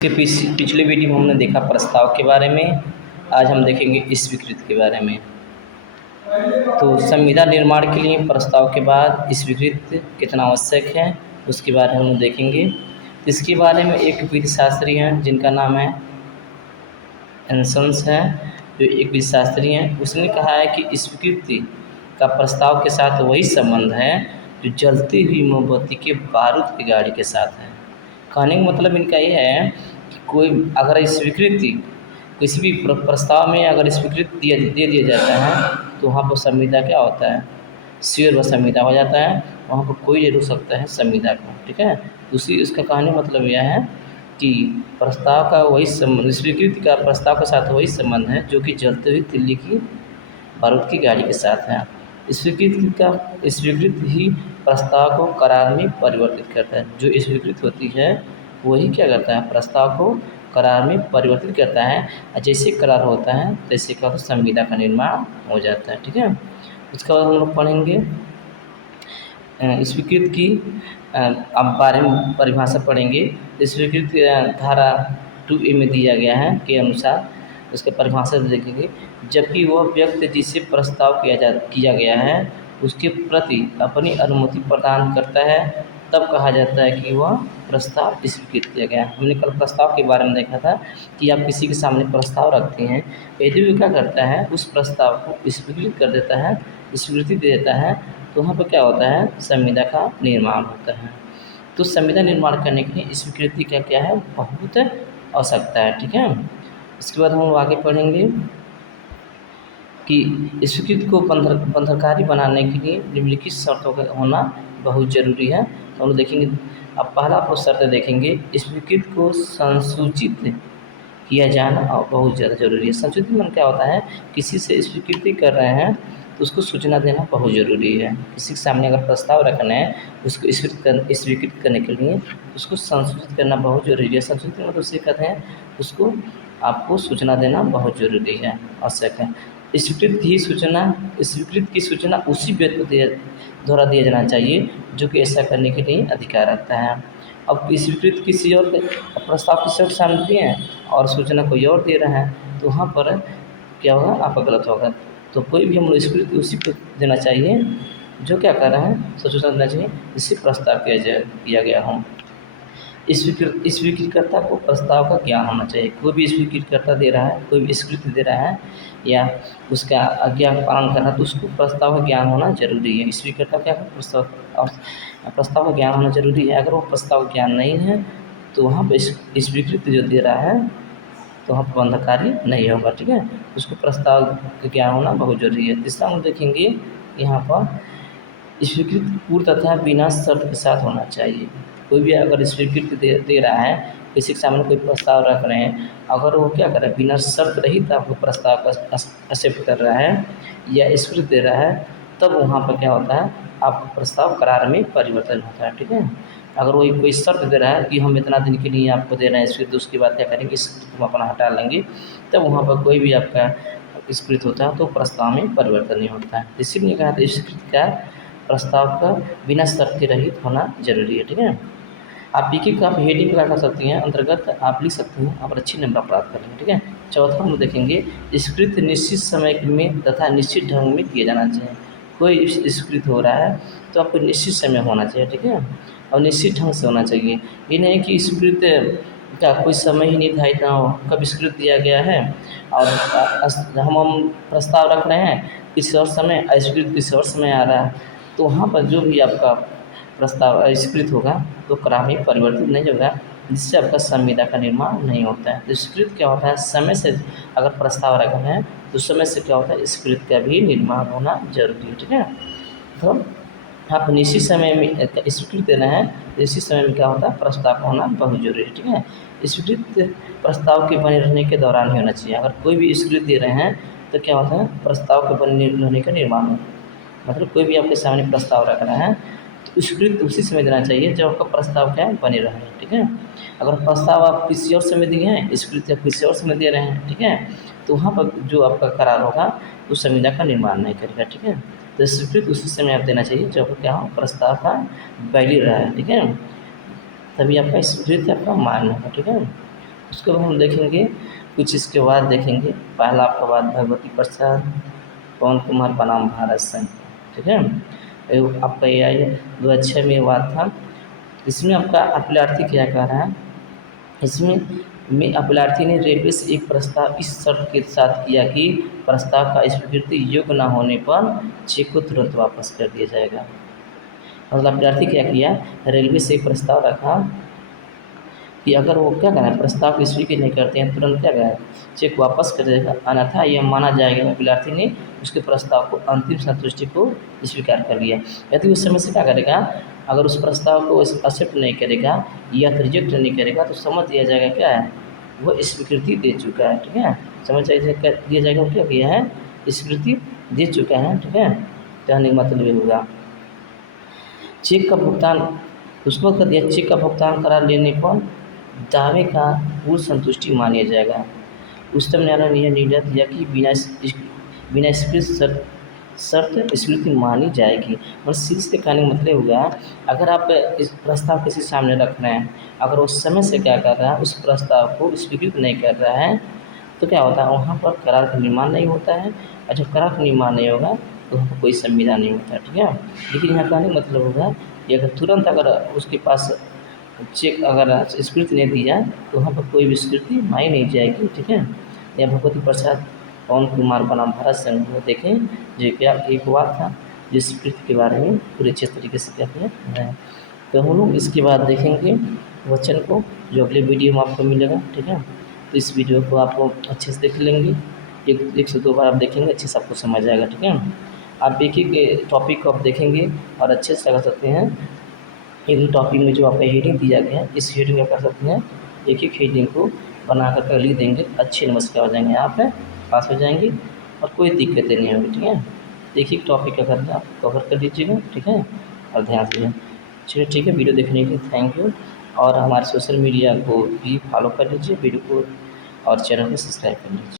कि पिछले वीडियो में हमने देखा प्रस्ताव के बारे में। आज हम देखेंगे स्वीकृति के बारे में। तो संविदा निर्माण के लिए प्रस्ताव के बाद स्वीकृति कितना आवश्यक है उसके बारे में हम देखेंगे। तो इसके बारे में एक विधिशास्त्री हैं जिनका नाम है एंसन्स है, जो एक विधिशास्त्री हैं। उसने कहा है कि स्वीकृति का प्रस्ताव के साथ वही संबंध है जो जलती हुई मोमबत्ती के बारूद की गाड़ी के साथ है। कहने का मतलब इनका ये है कि कोई अगर स्वीकृति किसी भी प्रस्ताव में अगर स्वीकृति दे दिया जाता है तो वहाँ पर संविदा क्या होता है, शेयर व संविदा हो जाता है। वहाँ पर कोई नहीं रोक सकता है संविदा को, ठीक है। दूसरी उसका कहने का मतलब यह है कि प्रस्ताव का वही स्वीकृति का प्रस्ताव के साथ वही संबंध है जो कि जलती हुई तिल्ली की बारूद की गाड़ी के साथ है। स्वीकृति ही प्रस्ताव को करार में परिवर्तित करता है। जो स्वीकृति होती है वही क्या करता है, प्रस्ताव को करार में परिवर्तित करता है। और जैसे करार होता है तैसे का संविदा का निर्माण हो जाता है, ठीक है। उसके बाद हम लोग पढ़ेंगे स्वीकृति की अब बारे में परिभाषा पढ़ेंगे। स्वीकृति धारा 2A में दिया गया है के अनुसार उसके परिभाषा देखेंगे। जबकि वह व्यक्ति जिसे प्रस्ताव किया गया है उसके प्रति अपनी अनुमति प्रदान करता है तब कहा जाता है कि वह प्रस्ताव स्वीकृत किया गया। हमने कल प्रस्ताव के बारे में देखा था कि आप किसी के सामने प्रस्ताव रखते हैं, यदि वो क्या करता है उस प्रस्ताव को स्वीकृत कर देता है, स्वीकृति दे देता है, तो वहाँ पर क्या होता है, संविदा का निर्माण होता है। तो संविदा निर्माण करने के लिए स्वीकृति का क्या है, बहुत आवश्यकता है, ठीक है। इसके बाद हम आगे पढ़ेंगे कि स्वीकृति को बंधनकारी बनाने के लिए निम्नलिखित शर्तों का होना बहुत ज़रूरी है। तो हम देखेंगे, अब पहला शर्त देखेंगे, स्वीकृति को संसूचित किया जाना बहुत ज़्यादा ज़रूरी है। संसूचित मतलब क्या होता है, किसी से स्वीकृति कर रहे हैं तो उसको सूचना देना बहुत ज़रूरी है। किसी के सामने अगर प्रस्ताव रखना है उसको स्वीकृत करने के लिए उसको संसूचित करना बहुत ज़रूरी है। संसूचित मतलब उसे कहते हैं उसको आपको सूचना देना बहुत ज़रूरी है, आवश्यक है। स्वीकृति की सूचना उसी व्यक्ति द्वारा दिया जाना चाहिए जो कि ऐसा करने के लिए अधिकार रखता है। अब स्वीकृति किसी और प्रस्ताव किसी और सामने दिए हैं और सूचना कोई और दे रहा है तो वहाँ पर क्या होगा, आपका गलत होगा। तो कोई भी हम लोग स्वीकृति उसी को देना चाहिए जो क्या कर रहा है, सूचना देना चाहिए जिससे प्रस्ताव किया गया हो। स्वीकृतकर्ता को प्रस्ताव का ज्ञान होना चाहिए। कोई भी स्वीकृतकर्ता दे रहा है, कोई भी स्वीकृति दे रहा है या उसका आज्ञा पालन कर रहा है तो उसको प्रस्ताव का ज्ञान होना जरूरी है। स्वीकृतकर्ता क्या है, प्रस्ताव का ज्ञान होना जरूरी है। अगर वो प्रस्ताव ज्ञान नहीं है तो वहाँ पर स्वीकृति जो दे रहा है तो वहाँ पर बंधनकारी नहीं होगा, ठीक है। उसको प्रस्ताव का ज्ञान होना बहुत जरूरी है। तीसरा हम देखेंगे यहाँ पर स्वीकृति पूर्ण तथा बिना शर्त के साथ होना चाहिए। कोई भी अगर स्वीकृति दे रहा है, किसी के सामने कोई प्रस्ताव रख रहे हैं, अगर वो क्या कर रहा है, बिना शर्त रहित आपको प्रस्ताव का एक्सेप्ट कर रहा है या स्वीकृति दे रहा है, तब वहाँ पर क्या होता है, आपका प्रस्ताव करार में परिवर्तन होता है, ठीक है। अगर वही कोई शर्त दे रहा है कि हम इतना दिन के लिए आपको दे रहे हैं स्वीकृति, उसके बाद क्या करेंगे, हम अपना हटा लेंगे, तब वहाँ पर कोई भी आपका स्वीकृत होता है तो प्रस्ताव में परिवर्तन नहीं होता है। इसीलिए कहा था स्वीकृति का प्रस्ताव का बिना शर्त के रहित होना जरूरी है, ठीक है। आप एक आप हेडिंग लगा सकती हैं, अंतर्गत आप लिख सकते हैं, आप अच्छी नंबर प्राप्त करेंगे, ठीक है। चौथा हम देखेंगे, स्वीकृति निश्चित समय में तथा निश्चित ढंग में किया जाना चाहिए। कोई स्वीकृत हो रहा है तो आपको निश्चित समय होना चाहिए, ठीक है, और निश्चित ढंग से होना चाहिए। ये नहीं कि स्वीकृत का कोई समय ही निर्धारित ना हो, कब स्वीकृत दिया गया है और हम प्रस्ताव रख रहे हैं किसी और समय, स्वीकृत किसी और समय आ रहा है, तो वहाँ पर जो भी आपका प्रस्ताव स्वीकृत होगा तो करार में परिवर्तित नहीं होगा, जिससे आपका संविदा का निर्माण नहीं होता है। तो स्वीकृत क्या होता है, समय से अगर प्रस्ताव रखना है तो समय से क्या होता है, स्वीकृत का भी निर्माण होना जरूरी है, ठीक है। तो आप निश्चित समय में स्वीकृति देना है, निश्चित समय में क्या होता है, प्रस्ताव होना बहुत जरूरी है, ठीक है। स्वीकृति प्रस्ताव के बने रहने के दौरान ही होना चाहिए। अगर कोई भी स्वीकृति दे रहे हैं तो क्या होता है, प्रस्ताव के बने रहने का निर्माण होता है। मतलब कोई भी आपके सामने प्रस्ताव रख रहा है तो स्वीकृति उसी समय देना चाहिए जब आपका प्रस्ताव क्या है, बने रहे, ठीक है। अगर प्रस्ताव आप किसी और समय दिए हैं, स्वीकृति आप किसी और समय दे रहे हैं, ठीक है, तो वहाँ पर जो आपका करार होगा उस संविदा का निर्माण नहीं करेगा, ठीक है। तो स्वीकृति उसी समय आप देना चाहिए जब क्या हो, प्रस्ताव का वैलिड रहा है, ठीक है, तभी आपका स्वीकृति आपका मान्य होगा, ठीक है। उसको हम देखेंगे कुछ इसके बाद देखेंगे। पहला आपका बात भगवती प्रसाद पवन कुमार बनाम भारत संघ, ठीक है। आपका ये आई 2006 में बात था। इसमें आपका अपीलार्थी क्या कह रहा है, इसमें में अपीलार्थी ने रेलवे से एक प्रस्ताव इस शर्त के साथ किया कि प्रस्ताव का स्वीकृति योग्य न होने पर चेक को तुरंत वापस कर दिया जाएगा। मतलब अपीलार्थी क्या किया, रेलवे से एक प्रस्ताव रखा कि अगर वो क्या करें प्रस्ताव की स्वीकृति नहीं करते हैं तुरंत क्या करें चेक वापस कर देगा, अन्यथा यह माना जाएगा अपीलार्थी ने उसके प्रस्ताव को अंतिम संतुष्टि को स्वीकार कर लिया। यदि उस समय से क्या करेगा, अगर उस प्रस्ताव को एक्सेप्ट नहीं करेगा या रिजेक्ट नहीं करेगा तो समझ दिया जाएगा क्या है वो स्वीकृति दे चुका है, ठीक है। समझ दिया जाएगा वो क्या किया है, स्वीकृति दे चुका है, ठीक है। कहने का मतलब ये होगा चेक का भुगतान उसको कर दिया, चेक का भुगतान करा लेने पर दावे का पूर्ण संतुष्टि माना जाएगा। उच्चतम न्यायालय ने यह निर्णय दिया कि बिना स्वीकृत शर्त स्वीकृति मानी जाएगी। और सीधे से कहने का मतलब हुआ अगर आप इस प्रस्ताव किसी सामने रख रहे हैं, अगर वो समय से क्या कर रहा है उस प्रस्ताव को स्वीकृत नहीं कर रहा है तो क्या होता है वहाँ पर करार का निर्माण नहीं होता है, और जब करार का निर्माण नहीं होगा तो वहाँ पर कोई संविदा नहीं होता, ठीक है। लेकिन यहाँ कहने का मतलब होगा कि अगर तुरंत अगर उसके पास चेक अगर स्वीकृति नहीं दी जाए तो वहाँ पर कोई भी स्वीकृति मानी नहीं जाएगी, ठीक है। या भगवती प्रसाद पवन कुमार बनाम भारत संघ में देखें जो क्या एक बात था जिस स्वीकृति के बारे में पूरे अच्छे तरीके से क्या किया है। तो हम लोग इसके बाद देखेंगे वचन को जो अगले वीडियो में आपको मिलेगा, ठीक है। तो इस वीडियो को आप अच्छे से देख लेंगे, एक से दो बार आप देखेंगे अच्छे से आपको समझ आएगा, ठीक है। आप एक एक टॉपिक को आप देखेंगे और अच्छे से लगा सकते हैं। एक टॉपिक में जो आपका हेडिंग दिया गया है इस हेडिंग में कर सकते हैं, एक एक हेडिंग को बना कर लिख देंगे, अच्छे नंबर से हो जाएंगे, आप पास हो जाएंगे और कोई दिक्कतें नहीं होगी, ठीक है। एक एक टॉपिक अगर आप कवर कर लीजिएगा, ठीक है, और ध्यान से चलिए, ठीक है। वीडियो देखने के लिए थैंक यू, और हमारे सोशल मीडिया को भी फॉलो कर लीजिए वीडियो को, और चैनल को सब्सक्राइब कर लीजिए।